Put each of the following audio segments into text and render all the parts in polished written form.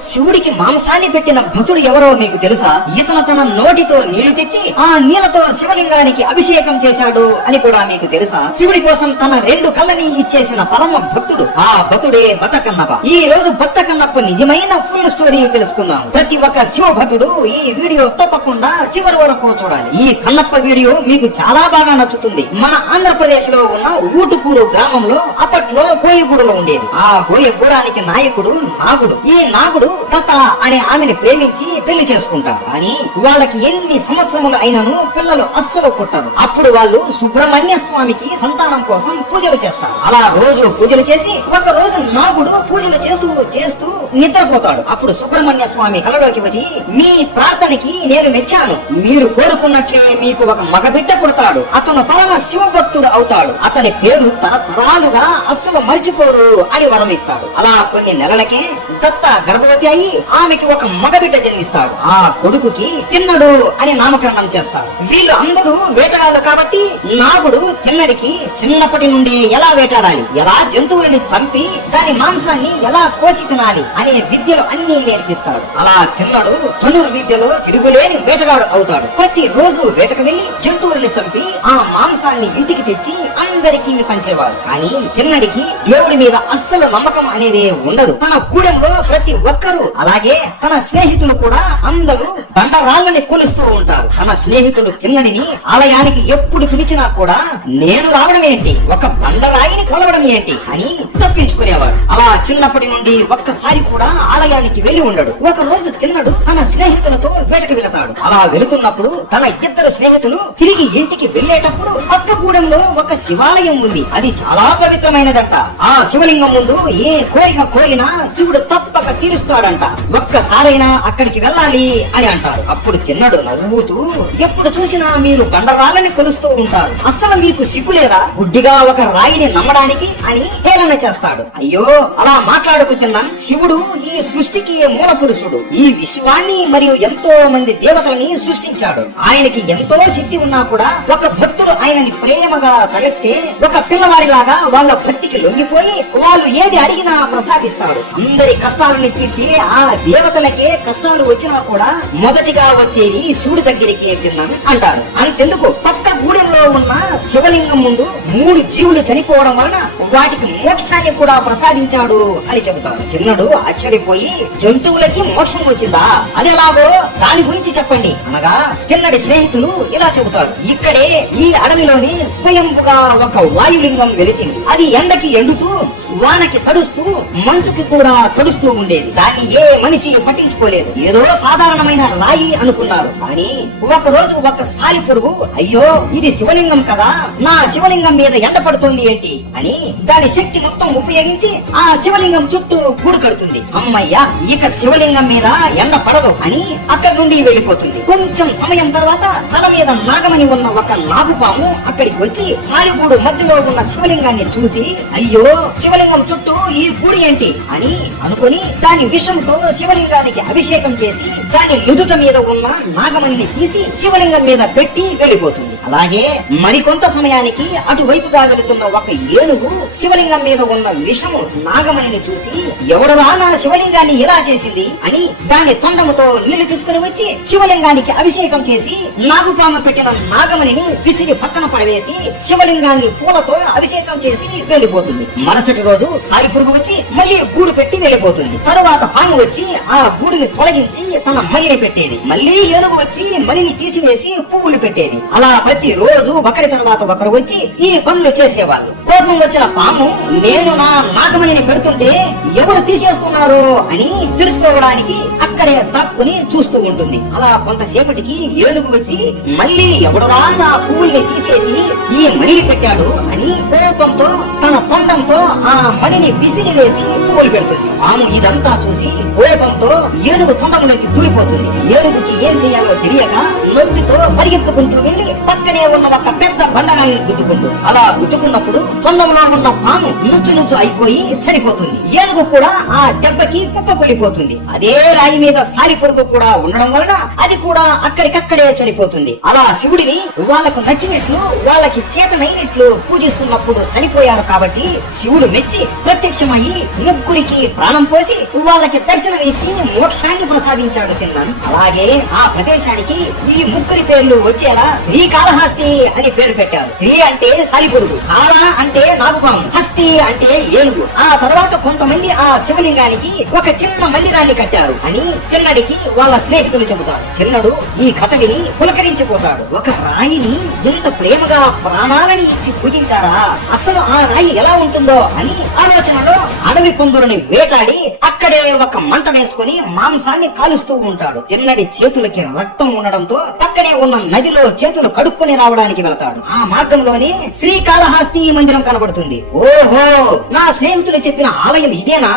శివుడికి మాంసాన్ని పెట్టిన భక్తుడు ఎవరో మీకు తెలుసా? ఇతను తన నోటితో నీళ్లు తెచ్చి ఆ నీళ్లతో శివలింగానికి అభిషేకం చేశాడు అని కూడా మీకు తెలుసా? శివుడి కోసం తన 2 కళ్ళని ఇచ్చేసిన పరమ భక్తుడు ఆ భక్తుడే భక్త కన్నప్ప. ఈ రోజు భక్త కన్నప్ప నిజమైన ఫుల్ స్టోరీ తెలుసుకుందాం. ప్రతి ఒక్క శివ భక్తుడు ఈ వీడియో తప్పకుండా చివరి వరకు చూడాలి. ఈ కన్నప్ప వీడియో మీకు చాలా బాగా నచ్చుతుంది. మన ఆంధ్రప్రదేశ్ లో ఉన్న ఊటుకూరు గ్రామంలో అప్పట్లో కోయగూడలో ఉండేది. ఆ కోయగూడానికి నాయకుడు నాగుడు. ఈ నాగుడు తత అనే ఆమెను ప్రేమించి పెళ్లి చేసుకుంటారు. కానీ వాళ్ళకి ఎన్ని సంవత్సరములు అయినను పిల్లలు అస్సలు పుట్టరు. అప్పుడు వాళ్ళు సుబ్రహ్మణ్య స్వామికి సంతానం కోసం పూజలు చేస్తారు. అలా రోజు పూజలు చేసి ఒక రోజు నాగుడు పూజలు చేస్తూ నిద్రపోతాడు. అప్పుడు సుబ్రహ్మణ్య స్వామి కలలోకి వచ్చి, మీ ప్రార్థనకి నేను మెచ్చాను. మీరు కోరుకున్నట్లే మీకు ఒక మగబిడ్డ పుడతాడు. అతను పరమ శివభక్తుడు అవుతాడు. అతని పేరు తరతరాలుగా అస్సలు మర్చిపోరు అని వరమిస్తాడు. అలా కొన్ని నెలలకే దత్త గర్భవతి అయి ఆమెకి ఒక మగబిడ్డ జన్మిస్తాడు. ఆ కొడుకుకి తిన్నడు అని నామకరణం చేస్తారు. వీళ్ళు అందరూ వేటగాళ్ళు కాబట్టి నాగుడు తిన్నడికి చిన్నప్పటి నుండి ఎలా వేటాడాలి, ఎలా జంతువులని చంపి దాని మాంసాన్ని ఎలా కోసి తినాలి అనే విద్యలు అన్ని నేర్పిస్తాడు. అలా తిన్నడు ధనుర్ విద్యలో తిరుగులేని వేటగాడు అవుతాడు. ప్రతి రోజు వేటకు వెళ్లి జంతువుల్ని చంపి ఆ మాంసాన్ని ఇంటికి తెచ్చి అందరికీ పంచేవాడు. కానీ తిన్నడికి దేవుడి మీద అస్సలు నమ్మకం అనేది ఉండదు. తన గూడెంలో ప్రతి ఒక్కరూ అలాగే తన స్నేహితులు కూడా అందరూ బండరాళ్ళని కొలుస్తూ ఉంటారు. తన స్నేహితులు తిన్నడిని ఆలయానికి ఎప్పుడు పిలిచినా కూడా నేను రావడం ఏంటి, ఒక బండరాయిని కొలవడం ఏంటి అని తప్పించుకునేవాడు. అలా చిన్నప్పటి నుండి ఒక్కసారి కూడా ఆలయానికి వెళ్లి ఉండడు. ఒక రోజు తిన్నడు తన స్నేహితులతో వేటకు వెళతాడు. అలా వెళుతున్నప్పుడు తన 2 స్నేహితులు తిరిగి ఇంటికి వెళ్లేటప్పుడు పక్క గూడెంలో ఒక శివాలయం ఉంది. అది చాలా పవిత్రమైనదంట. ఆ శివలింగం ముందు ఏ కోరిక కోరినా శివుడు తప్పక తీరుస్తాడంట. ఒక్కసారైనా అక్కడికి వెళ్ళాలి అని అంటారు. అప్పుడు తిన్నడు నవ్వుతూ, ఎప్పుడు చూసినా మీరు బండరాళ్ళని కొలుస్తూ ఉంటారు, అస్సలు మీకు సిగ్గు లేదా గుడ్డిగా ఒక రాయిని నమ్మడానికి అని హేళన చేస్తాడు. అయ్యో అలా మాట్లాడుకు తిన్నా శివుడు ఈ సృష్టికి మూల పురుషుడు. ఈ విశ్వాన్ని మరియు ఎంతో మంది దేవతలని సృష్టించాడు. ఆయనకి ఎంతో శక్తి ఉన్నా కూడా ఒక భక్తుడు ఆయనని ప్రేమగా తలెత్తే ఒక పిల్లవాడిలాగా వాళ్ళ భక్తికి లొంగిపోయి వాళ్ళు ఏది అడిగినా ప్రసాదిస్తాడు. అందరి కష్టాలని తీర్చి ఆ దేవతలకే కష్టాలు వచ్చినా కూడా మొదటిగా వచ్చేది శివుడి దగ్గరికి తిన్నాను అంటారు. అంతెందుకు పక్క గూడెంలో ఉన్న శివలింగం ముందు 3 జీవులు చనిపోవడం వలన వాటికి మోక్షాన్ని కూడా ప్రసాదించాడు అని చెబుతారు. తిన్నడు ఆశ్చర్యపోయి, జంతువులకి మోక్షం వచ్చిందా, అది ఎలాగో దాని గురించి చెప్పండి అనగా తిన్నడి స్నేహితులు ఇలా చెబుతారు. ఇక్కడే ఈ అడవిలోని స్వయంగా ఒక వాయులింగం వెలిసింది. అది ఎండకి ఎండుతూ వానకి తడుస్తూ మంచుకి కూడా తడుస్తూ ఉండేది. దాన్ని ఏ మనిషి పట్టించుకోలేదు. ఏదో సాధారణమైన రాయి అనుకున్నారు. కానీ ఒక రోజు ఒక సాలి పురుగు, అయ్యో ఇది శివలింగం కదా, నా శివలింగం మీద ఎండ పడుతుంది ఏంటి అని దాని శక్తి మొత్తం ఉపయోగించి ఆ శివలింగం చుట్టూ గూడు కడుతుంది. అమ్మయ్యా ఇక శివలింగం మీద ఎండ పడదు అని అక్కడి నుండి వెళ్ళిపోతుంది. కొంచెం సమయం తర్వాత తల మీద నాగమని ఉన్న ఒక నాగుపాము అక్కడికి వచ్చి సాలిగూడు మధ్యలో ఉన్న శివలింగాన్ని చూసి, అయ్యో శివలింగం చుట్టూ ఈ గూడి ఏంటి అని అనుకుని దాని విషంతో శివలింగానికి అభిషేకం చేసి దాని నుదుట మీద ఉన్న నాగమణిని తీసి శివలింగం మీద పెట్టి వెళ్ళిపోతుంది. అలాగే మరికొంత సమయానికి అటువైపుగా వెళుతున్న ఒక ఏనుగు శివలింగం మీద ఉన్న విషము నాగమణిని చూసి, ఎవడరా నా శివలింగాన్ని ఇలా చేసింది అని దాని తొండముతో నీళ్లు తీసుకుని వచ్చి శివలింగానికి అభిషేకం చేసి నాగుపామ పెట్టిన నాగమణిని విసిరి పక్కన పడవేసి శివలింగాన్ని పూలతో అభిషేకం చేసి వెళ్ళిపోతుంది. మరుసటి రోజు సాలి పురుగు వచ్చి మళ్ళీ గూడు పెట్టి వెళ్ళిపోతుంది. తరువాత పాము వచ్చి ఆ గూడుని తొలగించి తన మణిని పెట్టేది. మళ్ళీ ఏనుగు వచ్చి మణిని తీసివేసి పువ్వులు పెట్టేది. అలా ప్రతి రోజు ఒకరి తర్వాత ఒకరు వచ్చి ఈ పనులు చేసేవాళ్ళు. కోపం వచ్చిన పాము, నేను నా నాగమణిని పెడుతుంటే ఎవరు తీసేస్తున్నారు అని తెలుసుకోవడానికి అక్కడే తక్కుని చూస్తూ ఉంటుంది. అలా కొంతసేపటికి ఏనుగు వచ్చి మళ్ళీ ఎవడరా నా పువ్వుల్ని తీసేసి ఈ మణిని పెట్టాడు అని కోపంతో తన తొండంతో ఆ మణిని విసిరి వేసి పువ్వులు పెడుతుంది. పాము ఇదంతా చూసి కోపంతో ఏనుగు తొండంలోకి దూరిపోతుంది. ఏనుగుకి ఏం చేయాలో తెలియక నొప్పితో పరిగెత్తుకుంటూ వెళ్లి పక్కనే ఉన్న ఒక పెద్ద బండరాయిని గుద్దుకుంటూ. అలా గుద్దుకున్నప్పుడు తొండంలో ఉన్న పాము నుచ్చు అయిపోయి చనిపోతుంది. ఏనుగు కూడా ఆ దెబ్బకి కుప్పకొలిపోతుంది. అదే రాయి మీద సాలిపురుగు కూడా ఉండడం వలన అది కూడా అక్కడికక్కడే చనిపోతుంది. అలా శివుడిని వాళ్ళకు నచ్చినట్లు వాళ్ళకి చేతనైనట్లు పూజిస్తున్నప్పుడు చనిపోయారు కాబట్టి శివుడు మెచ్చి ప్రత్యక్షమయ్యి ముగ్గురికి ప్రాణం పోసి వాళ్ళకి దర్శనం ఇచ్చి మోక్షాన్ని ప్రసాదించాడు తిన్నాను. అలాగే ఆ ప్రదేశానికి ఈ ముగ్గురి పేర్లు వచ్చేలా శ్రీకాళహస్తి అని పేరు పెట్టారు. శ్రీ అంటే సాలిపురుగు, కాళ అంటే నాగుపాము, హస్తి అంటే ఏనుగు. ఆ తర్వాత కొంతమంది ఆ శివలింగానికి ఒక చిన్న మందిరాన్ని కట్టారు అని తిన్నడికి వాళ్ళ స్నేహితులు చెబుతారు. తిన్నడు ఈ కథ విని పులకరించిపోతాడు. ఒక రాయిని ఎంత ప్రేమగా ప్రాణాలని ఇచ్చి పూజించారా, అసలు ఆ రాయి ఎలా ఉంటుందో అని ఆలోచనలో అడవి పందులని వేటాడి అక్కడే ఒక మంట వేసుకుని మాంసాన్ని కాలుస్తూ ఉంటాడు. తిన్నడి చేతులకి రక్తం ఉండడంతో పక్కనే ఉన్న నదిలో చేతులు కడుక్కొని రావడానికి వెళతాడు. ఆ మార్గంలోనే శ్రీకాళహస్తి మందిరం కనబడుతుంది. ఓహో, నా స్నేహితులు చెప్పిన ఆలయం ఇదేనా,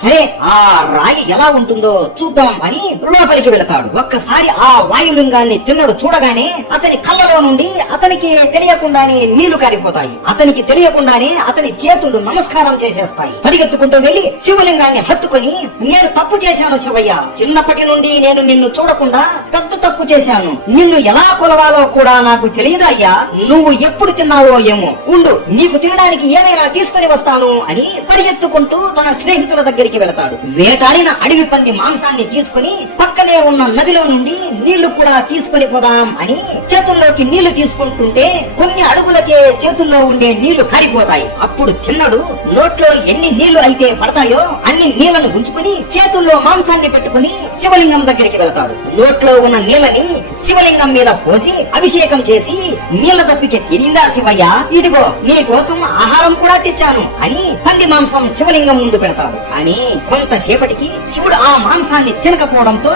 సరే ఆ రాయి ఎలా ఉంటుందో చూద్దాం అని లోపలికి వెళతాడు. ఒక్కసారి ఆ వాయులింగాన్ని తిన్నడు చూడగానే అతని కళ్ళలో నుండి అతనికి తెలియకుండానే నీళ్లు కారిపోతాయి. అతనికి తెలియకుండానే అతని చేతులు నమస్కారం చేసేస్తాయి. పరిగెత్తుకుంటూ వెళ్లి శివలింగాన్ని హత్తుకొని, నేను తప్పు చేశాను శివయ్య, చిన్నప్పటి నుండి నేను నిన్ను చూడకుండా పెద్ద తప్పు చేశాను. నిన్ను ఎలా కొలవాలో కూడా నాకు తెలియదు అయ్యా. నువ్వు ఎప్పుడు తిన్నావో ఏమో, ఉండు నీకు తినడానికి ఏమైనా తీసుకుని వస్తాను అని పరిగెత్తుకుంటూ తన స్నేహితుల దగ్గరికి వెళతాడు. వేటాడిన అడవి పంది మాంసాన్ని తీసుకుని పక్కనే ఉన్న నదిలో నుండి నీళ్లు కూడా తీసుకొని పోదాం అని చేతుల్లోకి నీళ్లు తీసుకుంటుంటే కొన్ని అడుగులకే చేతుల్లో ఉండే నీళ్లు కారిపోతాయి. అప్పుడు తిన్నడు నోట్లో ఎన్ని నీళ్లు అయితే పడతాయో అన్ని నీళ్లను ఉంచుకుని చేతుల్లో మాంసాన్ని పెట్టుకుని శివలింగం దగ్గరికి వెళతాడు. నోట్లో ఉన్న నీళ్ళని శివలింగం మీద పోసి అభిషేకం చేసి, నీళ్ల తప్పికి తిరిందా శివయ్య, ఇదిగో నీ కోసం ఆహారం కూడా తెచ్చాను అని పంది మాంసం శివలింగం ముందు పెడతాడు. అని కొంతసేపటికి శివుడు ఆ మాంసాన్ని తినకపోవడంతో,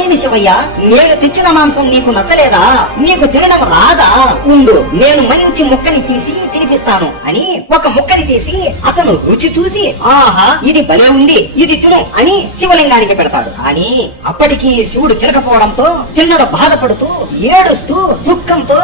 ఏమి శివయ్య, నేను తెచ్చిన మాంసం నీకు నచ్చలేదా, నీకు తినడం రాదా, ఉండు నేను మంచి ముక్కని తీసి తినిపిస్తాను అని ఒక ముక్కని తీసి అతను రుచి చూసి, ఆహా ఇది భలే ఉంది, ఇది తిను అని శివలింగానికి పెడతాడు. అని అప్పటికి శివుడు తినకపోవడంతో తిన్నడు బాధపడుతూ ఏడుస్తూ దుఃఖంతో,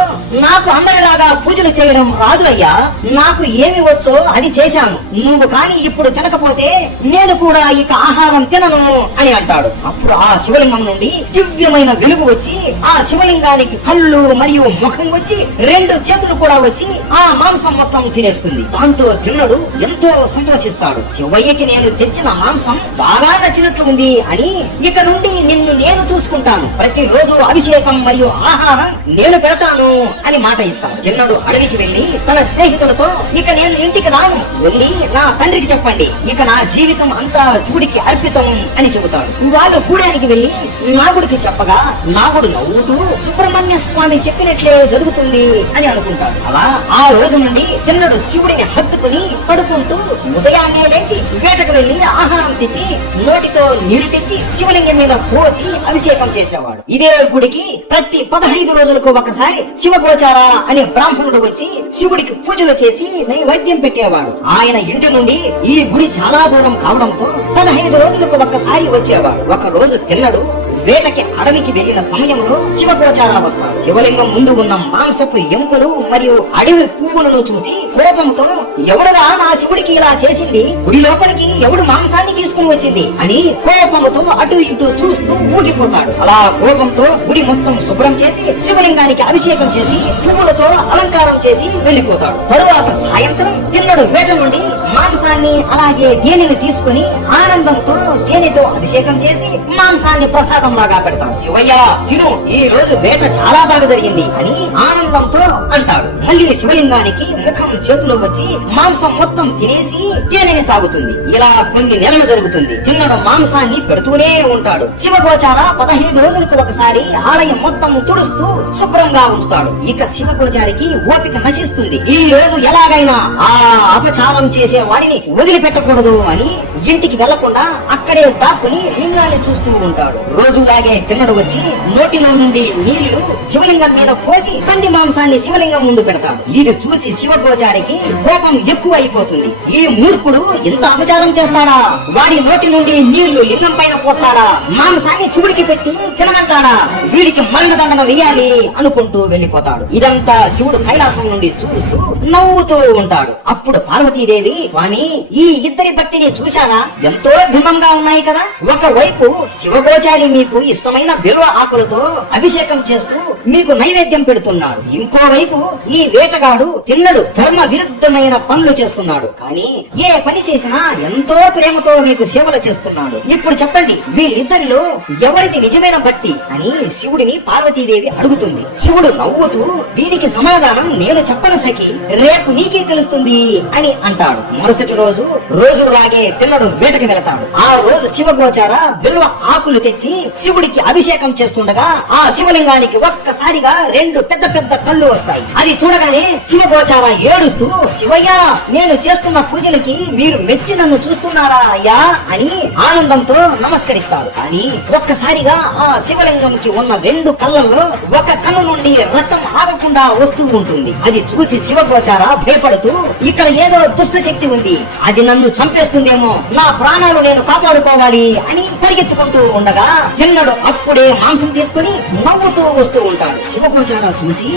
నాకు అందరిలాగా పూజలు చేయడం రాదు అయ్యా, నాకు ఏమి వచ్చో అది చేశాను, నువ్వు కాని ఇప్పుడు తినకపోతే నేను కూడా ఇక ఆహారం తినను అని అంటాడు. అప్పుడు ఆ శివలింగం నుండి దివ్యమైన వెలుగు వచ్చి ఆ శివలింగానికి కళ్ళు మరియు ముఖం వచ్చి 2 చేతులు కూడా వచ్చి ఆ మాంసం మొత్తం తినేస్తుంది. దాంతో తిన్నడు ఎంతో సంతోషిస్తాడు. శివయ్యకి నేను తెచ్చిన మాంసం బాగా నచ్చినట్లు ఉంది అని, ఇక నుండి నిన్ను నేను చూసుకుంటాను, ప్రతిరోజు అభిషేకం మరియు ఆహారం నేను పెడతాను అని మాట ఇస్తాడు. తిన్నడు అడవికి వెళ్లి తన స్నేహితులతో, ఇక నేను ఇంటికి రాను, వెళ్ళి నా తండ్రికి చెప్పండి, ఇక నా జీవితం అంతా శివుడికి అర్పితం అని చెబుతాడు. వాళ్ళు గూడానికి వెళ్లి నాగుడికి చెప్పగా నాగుడు నవ్వుతూ సుబ్రహ్మణ్య స్వామి చెప్పినట్లే జరుగుతుంది అని అనుకుంటాడు. అలా ఆ రోజు నుండి తిన్నడు శివుడిని హత్తుకుని పడుకుంటూ ఉదయాన్నే లేచి వేటకు వెళ్లి ఆహారం తెచ్చి నోటితో నీళ్లు తెచ్చి శివలింగం మీద పోసి అభిషేకం చేసేవాడు. ఇదే గుడికి ప్రతి 15 రోజులకు ఒకసారి శివగోచార అనే బ్రాహ్మణుడు వచ్చి శివుడికి పూజలు చేసి నైవేద్యం పెట్టేవాడు. ఆయన ఇంటి నుండి ఈ గుడి చాలా దూరం కావడంతో 15 రోజులకు ఒకసారి వచ్చేవాడు. ఒక రోజు తిన్నడు వేటకి అడవికి వెళ్లిన సమయంలో శివగోచార వస్తాడు. శివలింగం ముందు ఉన్న మాంసపు ఎముకలు మరియు అడవి పువ్వులను చూసి కోపంతో, ఎవడుగా నా శివుడికి ఇలా చేసింది, గుడి లోపలికి ఎవడు మాంసాన్ని తీసుకుని వచ్చింది అని కోపంతో అటు ఇటు చూస్తూ ఊగిపోతాడు. అలా కోపంతో గుడి మొత్తం శుభ్రం చేసి శివలింగానికి అభిషేకం చేసి పువ్వులతో అలంకారం చేసి వెళ్లిపోతాడు. తరువాత సాయంత్రం తిన్నడు వేట నుండి మాంసాన్ని అలాగే తేనెని తీసుకుని ఆనందంతో తేనెతో అభిషేకం చేసి మాంసాన్ని ప్రసాదం లాగా పెడతాడు. శివయ్య తిను, ఈ రోజు వేట చాలా బాగా జరిగింది అని ఆనందంతో అంటాడు. మళ్ళీ శివలింగానికి ముఖం చేతిలో వచ్చి మాంసం మొత్తం తినేసి తేనెని తాగుతుంది. ఇలా కొన్ని నెలలు జరుగుతుంది. తిన్నడు మాంసాన్ని పెడుతూనే ఉంటాడు. శివగోచార 15 రోజులకు ఒకసారి ఆలయం మొత్తం తుడుస్తూ శుభ్రంగా ఉంచుతాడు. ఇక శివగోచారికి ఓపిక నశిస్తుంది. ఈ రోజు ఎలాగైనా ఆ అపచారం చేసే వాడిని వదిలిపెట్టకూడదు అని ఇంటికి వెళ్లకుండా అక్కడే దాక్కుని లింగాన్ని చూస్తూ ఉంటాడు. రోజులాగే తిన్నడు వచ్చి నోటిలో నుండి నీళ్లు శివలింగం మీద పోసి పంది మాంసాన్ని శివలింగం ముందు పెడతాడు. ఇది చూసి శివగోచారికి కోపం ఎక్కువ అయిపోతుంది. ఈ మూర్ఖుడు ఇంత అపచారం చేస్తాడా? వాడి నోటి నుండి నీళ్లు లింగం పైన పోస్తాడా? మాంసాన్ని శివుడికి పెట్టి తినమంటాడా? వీడికి మరణదండన వేయాలి అనుకుంటూ వెళ్లిపోతాడు. ఇదంతా శివుడు కైలాసం నుండి చూస్తూ నవ్వుతూ ఉంటాడు. అప్పుడు పార్వతీదేవి, స్వామి, ఈ ఇద్దరి భక్తిని చూశారా? ఎంతో భిన్నంగా ఉన్నాయి కదా. ఒకవైపు శివగోచారి మీకు ఇష్టమైన బిల్వ ఆకులతో అభిషేకం చేస్తూ మీకు నైవేద్యం పెడుతున్నాడు. ఇంకోవైపు ఈ వేటగాడు తిన్నడు ధర్మ విరుద్ధమైన పనులు చేస్తున్నాడు. కానీ ఏ పని చేసినా ఎంతో ప్రేమతో మీకు సేవలు చేస్తున్నాడు. ఇప్పుడు చెప్పండి, వీళ్ళిద్దరిలో ఎవరిది నిజమైన భక్తి అని శివుడిని పార్వతీదేవి అడుగుతుంది. శివుడు నవ్వుతూ, దీనికి సమాధానం నేను చెప్పను సఖి, రేపు నీకే తెలుస్తుంది అని అంటాడు. మరుసటి రోజు రోజులాగే తిన్నడు వేటకి వెళతాడు. ఆ రోజు శివగోచార బిల్వ ఆకులు తెచ్చి శివుడికి అభిషేకం చేస్తుండగా ఆ శివలింగానికి ఒక్కసారిగా రెండు పెద్ద పెద్ద కళ్ళు వస్తాయి. అది చూడగానే శివగోచార ఏడుస్తూ, శివయ్య, నేను చేస్తున్న పూజలకి మీరు మెచ్చి నన్ను చూస్తున్నారా అయ్యా అని ఆనందంతో నమస్కరిస్తాడు. కానీ ఒక్కసారిగా ఆ శివలింగంకి ఉన్న రెండు కళ్ళల్లో ఒక కన్ను నుండి రక్తం ఆగకుండా వస్తూ ఉంటుంది. అది చూసి శివగోచార భయపడుతూ, ఇక్కడ ఏదో దుష్ట శక్తి ఉంది, అది నన్ను చంపేస్తుందేమో, నా ప్రాణాలు నేను కాపాడుకోవాలి అని పరిగెత్తుకుంటూ ఉండగా తిన్నడు అప్పుడే మాంసం తీసుకుని నవ్వుతూ వస్తూ ఉంటాడు. శివగోచార చూసి,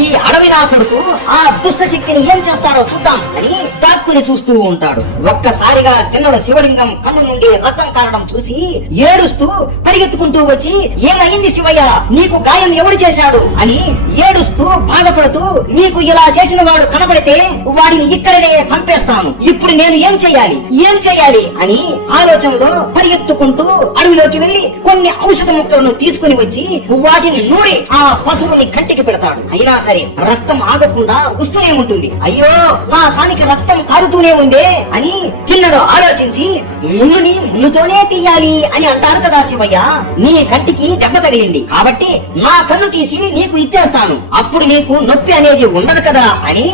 ఈ అడవి నా కొడుకు ఆ దుష్ట శక్తిని ఏం చేస్తాడో చూద్దాం అని తాక్కుని చూస్తూ ఉంటాడు. ఒక్కసారిగా తిన్నడు శివలింగం కన్ను నుండి రక్తం కారడం చూసి ఏడుస్తూ పరిగెత్తుకుంటూ వచ్చి, ఏమైంది శివయ్య, నీకు గాయం ఎవడు చేశాడు అని ఏడుస్తూ బాధపడుతూ, నీకు ఇలా చేసిన వాడు కనబడితే వాడిని ఇక్కడనే చంపేస్తాను, ఇప్పుడు నేను ఏం చెయ్యాలి అని ఆలోచనలో పరిగెత్తుకుంటూ అడవిలోకి వెళ్లి కొన్ని ఔషధ ముక్కలను తీసుకుని వచ్చి వాటిని నూరి ఆ పశువుని కంటికి పెడతాడు. అయినా సరే రక్తం ఆగకుండా వస్తూనే ఉంటుంది. అయ్యో, నా సానికి రక్తం కారుతూనే ఉందే అని తిన్నడు ఆలోచించి, ముళ్ళుని ముళ్ళుతోనే తీయాలి అని అంటారు కదా శివయ్య, నీ కంటికి దెబ్బ తగిలింది కాబట్టి నా కన్ను తీసి నీకు ఇచ్చేస్తాను, అప్పుడు నీకు నొప్పి అనేది ఉండదు కదా అని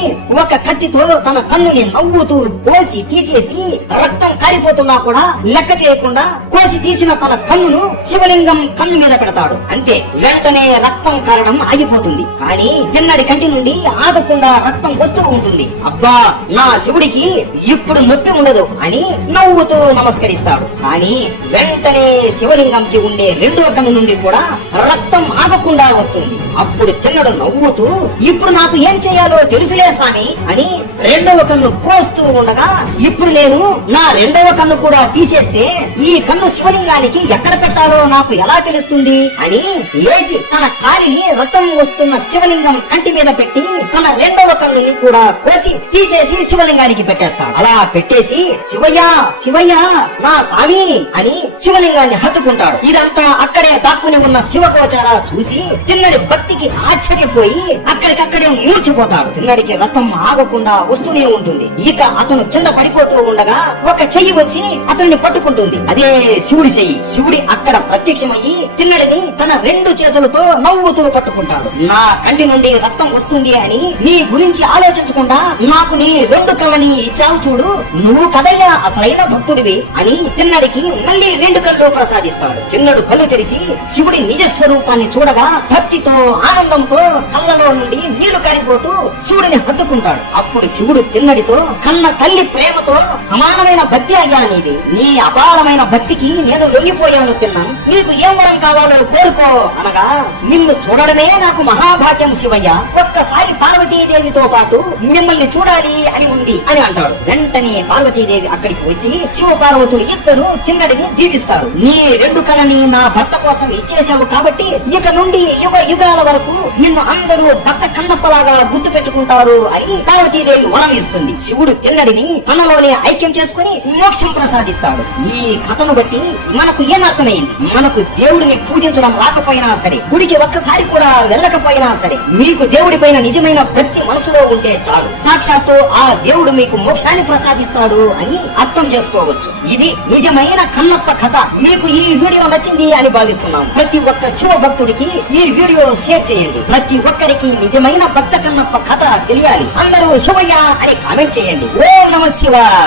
ఒక కత్తితో తన కన్నుని నవ్వుతూ కోసి తీసేసి రక్తం కారిపోతున్నా కూడా లెక్క చేయకుండా కోసి తీసిన తన కన్నును శివలింగం కన్ను మీద పెడతాడు. అంతే, వెంటనే రక్తం కారడం ఆగిపోతుంది. కానీ తిన్నడి కంటి నుండి ఆగకుండా రక్తం వస్తూ ఉంటుంది. అబ్బా, నా శివుడికి ఇప్పుడు నొప్పి ఉండదు అని నవ్వుతూ నమస్కరిస్తాడు. కానీ వెంటనే శివలింగంకి ఉండే రెండో కన్ను నుండి కూడా రక్తం ఆగకుండా వస్తుంది. అప్పుడు తిన్నడు నవ్వుతూ, ఇప్పుడు నాకు ఏం చేయాలో తెలుసులే స్వామి అని రెండవ కన్ను కోస్తూ ఉండగా, ఇప్పుడు నేను నా రెండవ కన్ను కూడా తీసేస్తే ఈ కన్ను శివలింగానికి ఎక్కడ పెట్టాలో నాకు ఎలా తెలుస్తుంది అని లేచి తన కాలిని రక్తం వస్తున్న శివలింగం కంటి మీద పెట్టి తన రెండవ కన్నుని కూడా కోసి తీసేసి శివలింగానికి పెట్టేస్తాడు. అలా పెట్టేసి, శివయ్య నా స్వామి అని శివలింగాన్ని హత్తుకుంటాడు. ఇదంతా అక్కడే దాక్కుని ఉన్న శివగోచార చూసి తిన్నడి భక్తికి ఆశ్చర్యపోయి అక్కడికక్కడే మూర్చిపోతాడు. తిన్నడికి రక్తం ఆగకుండా వస్తూనే ఉంటుంది. ఇక అతను కింద పడిపోతూ ఉండగా ఒక చెయ్యి వచ్చి అతన్ని పట్టుకుంటుంది. అదే శివుడి చెయ్యి. శివుడి అక్కడ ప్రత్యక్షమయ్యి తిన్నడిని తన రెండు చేతులతో నవ్వుతూ పట్టుకుంటాడు. నా కంటి నుండి రక్తం వస్తుంది అని నీ గురించి ఆలోచించకుండా నాకు నీ రెండు కళ్ళని ఇచ్చావు చూడు, నువ్వు కదయ్యా అసలైన భక్తుడివి అని తిన్నడికి మళ్ళీ రెండు కళ్ళు ప్రసాదిస్తాడు. తిన్నడు కళ్ళు తెరిచి శివుడి నిజ స్వరూపాన్ని చూడగా భక్తితో ఆనందంతో కళ్ళలో నుండి నీళ్లు కారిపోతూ శివుడిని హత్తుకుంటాడు. అప్పుడు శివుడు తిన్నడితో, కన్న తల్లి ప్రేమతో సమానమైన భక్తి అయ్యా నీది, నీ అపారమైన భక్తికి నేను లొంగిపోయాను తిన్నా, నీకు ఏం వరం కావాలో కోరుకో అనగా, నిన్ను చూడడమే నాకు మహాభాగ్యం శివయ్య, ఒక్కసారి పార్వతీదేవితో పాటు మిమ్మల్ని చూడాలి అని ఉంది అని అంటాడు. వెంటనే పార్వతీదేవి అక్కడికి వచ్చి శివ పార్వతులు ఇద్దరు తిన్నడిని దీవిస్తారు. నీ రెండు కళని నా భర్త కోసం ఇచ్చేశావు కాబట్టి ఇక నుండి యుగ యుగాల వరకు నిన్ను అందరూ భర్త కన్నప్పలాగా గుర్తు పెట్టుకుంటారు అని పార్వతీదేవి వరం ఇస్తుంది. శివుడు తిన్నడిని తనలోనే ఐక్యం చేసుకుని మోక్షం ప్రసాదిస్తాడు. ఈ కథను బట్టి మనకు ఏమర్థమైంది? మనకు దేవుడిని పూజించడం రాకపోయినా సరే, గుడికి ఒక్కసారి కూడా వెళ్ళకపోయినా సరే, మీకు దేవుడి పైన నిజమైన భక్తి మనసులో ఉంటే చాలు, సాక్షాత్తు ఆ దేవుడు మీకు మోక్షాన్ని ప్రసాదిస్తాడు అని అర్థం చేసుకోవచ్చు. ఇది నిజమైన కన్నప్ప కథ. మీకు ఈ వీడియో నచ్చింది అని భావిస్తున్నాం. ప్రతి ఒక్క శివ భక్తుడికి ఈ వీడియో షేర్ చేయండి. ప్రతి ఒక్కరికి నిజమైన భక్త కన్నప్ప కథ తెలియాలి. అందరూ శివయ్య అని కామెంట్ చేయండి. ఓం నమః శివాయ.